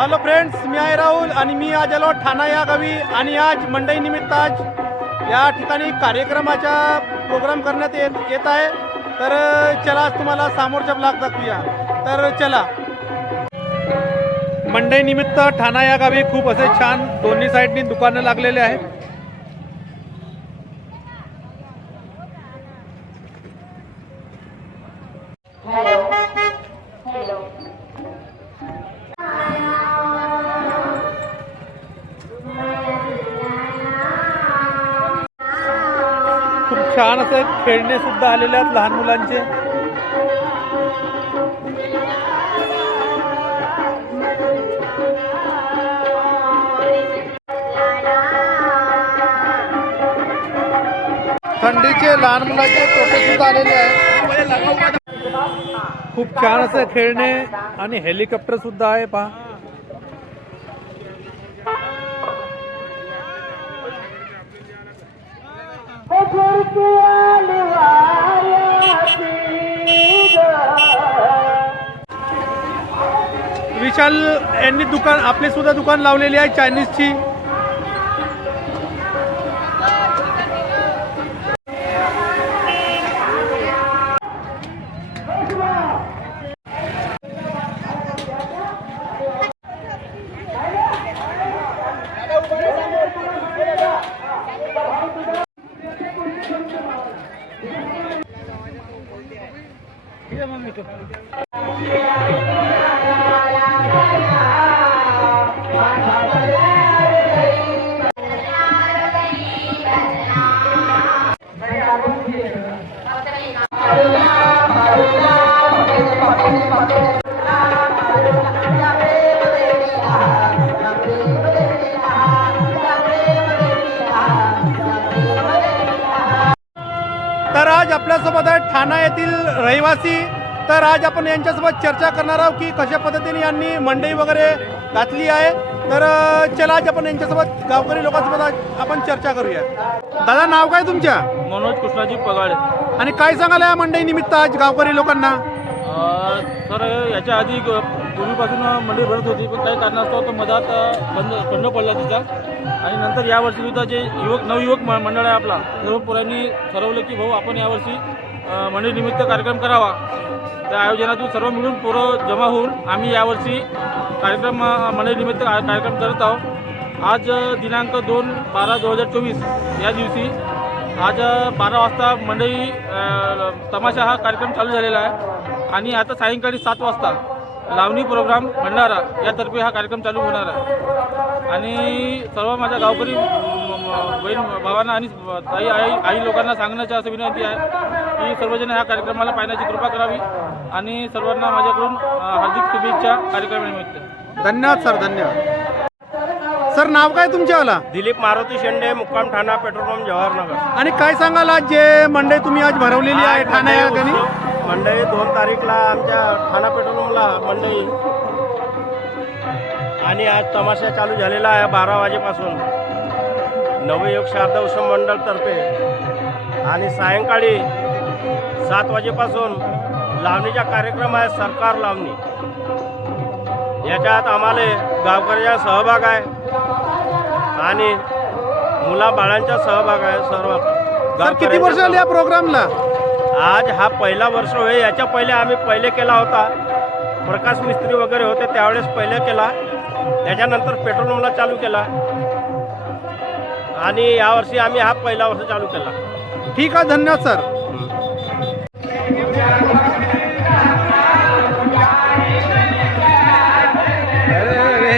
Hello friends मी आहे राहुल आणि मी आज आलो ठाणा या गावी आणि आज मंडई निमित्त आज या ठिकाणी कार्यक्रमाचा प्रोग्राम करण्यात येत येत आहे. तर चला आज तुम्हाला समोरच्या ब्लॉग दाखवूया. तर चला. मंडई निमित्त ठाणा या गावी खूप असे छान दोन्ही साईडनी दुकानं लागलेले आहेत. खूप छान असे खेळणे सुद्धा आलेले आहेत लहान मुलांचे. थंडीचे लहान मुलांचे टोपे सुद्धा आलेले आहेत. खूप छान असे खेळणे आणि हेलिकॉप्टर सुद्धा आहे पहा. विशाल यांनी दुकान आपली सुद्धा दुकान लावलेली आहे चायनीजची. तर ठाणा येथील रहिवासी तर आज आपण यांच्यासोबत चर्चा करणार आहोत की कशा पद्धतीने यांनी मंडई वगैरे घातली आहे. तर चला आज आपण यांच्यासोबत गावकरी लोकांसोबत आपण चर्चा करूया. दादा नाव काय तुमच्या? मनोज कृष्णाजी पगाडे. आणि काय सांगाल या मंडई निमित्त आज गावकरी लोकांना? सर याच्या आधी पूर्वीपासून मंडई भरत होती पण काही कारणास्तव तो मधात बंद खंड पडला तिचा. आणि नंतर यावर्षी सुद्धा जे युवक नवयुवक मंडळ आहे आपला सर्व पोरांनी ठरवलं की भाऊ आपण यावर्षी निमित्त कार्यक्रम करावा. त्या आयोजनातून सर्व मिळून पोरं जमा होऊन आम्ही यावर्षी कार्यक्रम मंडई निमित्त कार्यक्रम करत आहोत. आज दिनांक दोन बारा दोन हजार चोवीस या दिवशी आज बारा वाजता मंडई तमाशा हा कार्यक्रम चालू झालेला आहे. आणि आता सायंकाळी सात वाजता लावणी प्रोग्राम भंडारा यातर्फे हा कार्यक्रम चालू होणार आहे. आणि सर्व माझ्या गावकरी बहीण भावांना आणि ताई आई आई लोकांना सांगण्याची असं विनंती आहे की सर्वजण ह्या कार्यक्रमाला पाहण्याची कृपा करावी आणि सर्वांना माझ्याकडून हार्दिक शुभेच्छा कार्यक्रमानिमित्त. धन्यवाद सर धन्यवाद. सर नाव काय तुमच्यावाला? दिलीप मारुती शेंडे मुक्काम ठाणा पेट्रोल पंप जवाहरनगर. आणि काय सांगाल आज जे मंडई तुम्ही आज भरवलेली आहे ठाणा मंडई दोन तारीखला आमच्या ठाणा पेट्रोल पंपला मंडई. आणि आज तमाशा चालू झालेला आहे बारा वाजेपासून. नवयुग शारदा उत्सव मंडळतर्फे आणि सायंकाळी सात वाजेपासून लावणीचा कार्यक्रम आहे सरकार लावणी. याच्यात आम्हाला गावकऱ्याचा सहभाग आहे आणि मुला बाळांचा सहभाग आहे सर्व. सर किती वर्ष आली या प्रोग्रामला? आज हा पहिला वर्ष होय. याच्या पहिले आम्ही पहिले केला होता. प्रकाश मिस्त्री वगैरे होते त्यावेळेस पहिले केला. त्याच्यानंतर पेट्रोल चालू केला. आणि यावर्षी आम्ही हा पहिला वर्ष चालू केला. ठीक आहे धन्यवाद सर. अरे अरे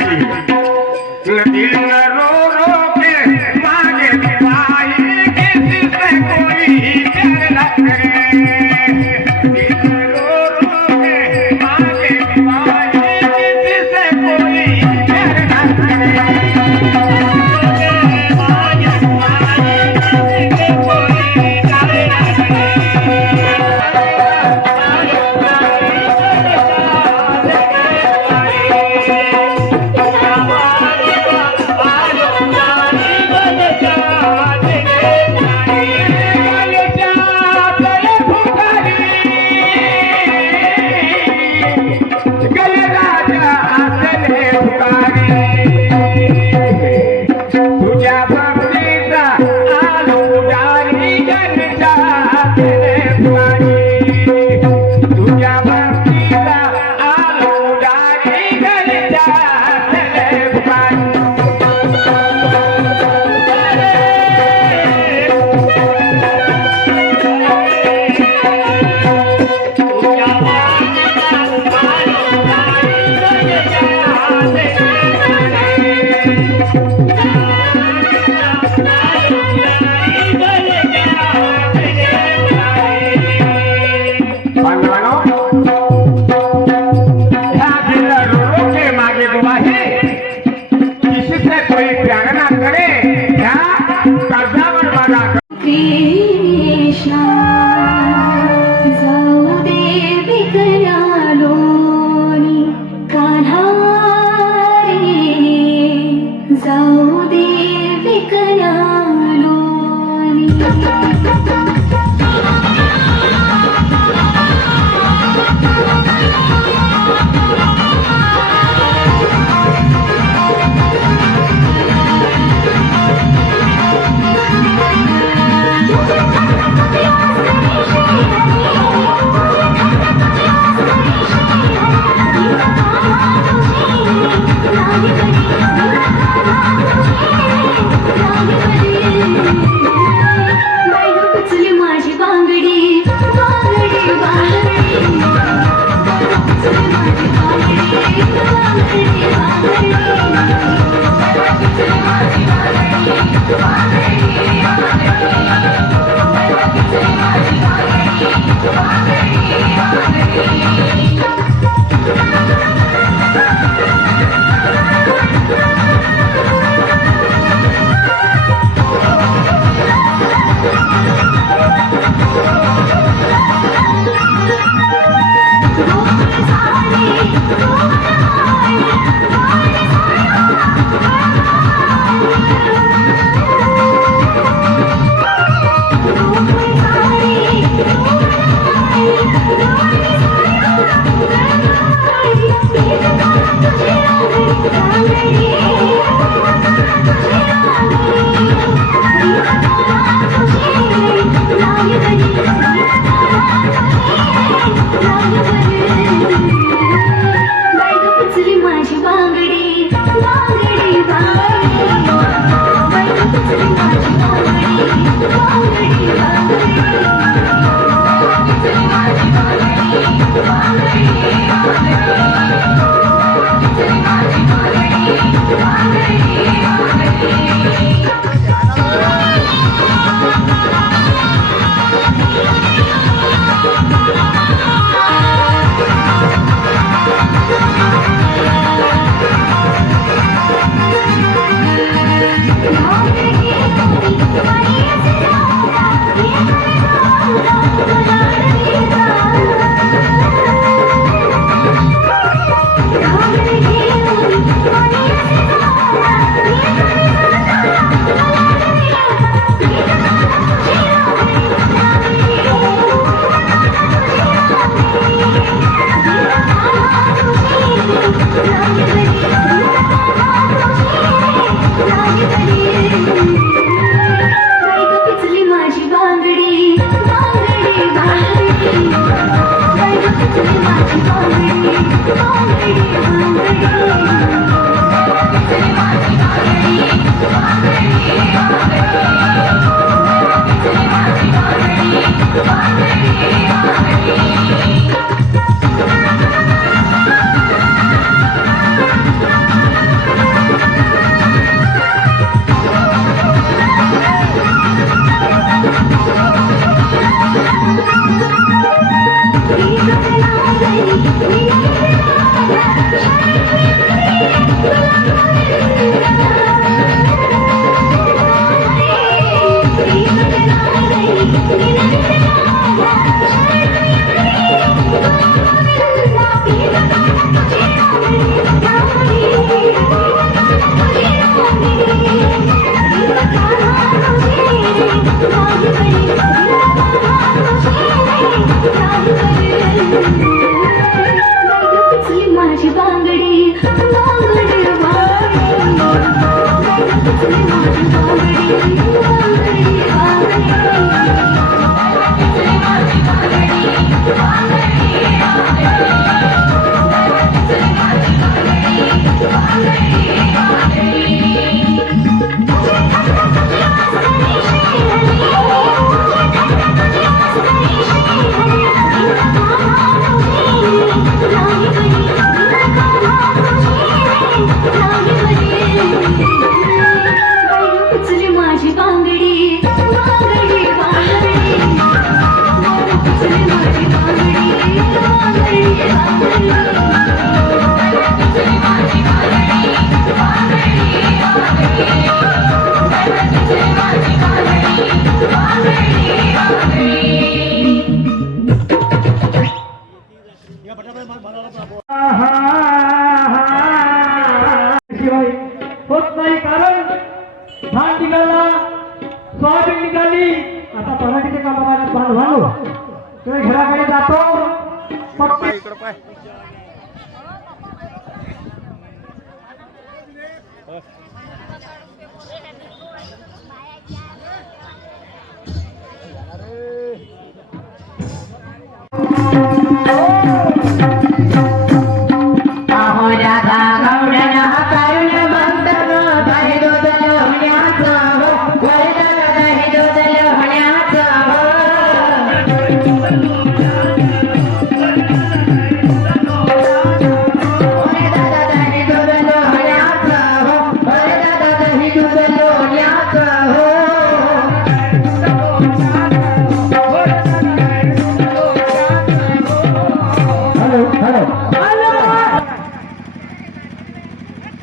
गाची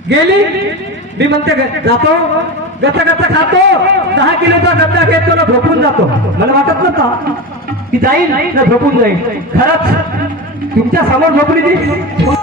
गेली? मी म्हणते जातो. गचा गचा खातो. दहा किलोचा गद्दा घेतो ना झोपून जातो. मला वाटत नव्हता की जाईल ना झोपून जाईल खरंच तुमच्यासमोर झोपली ती?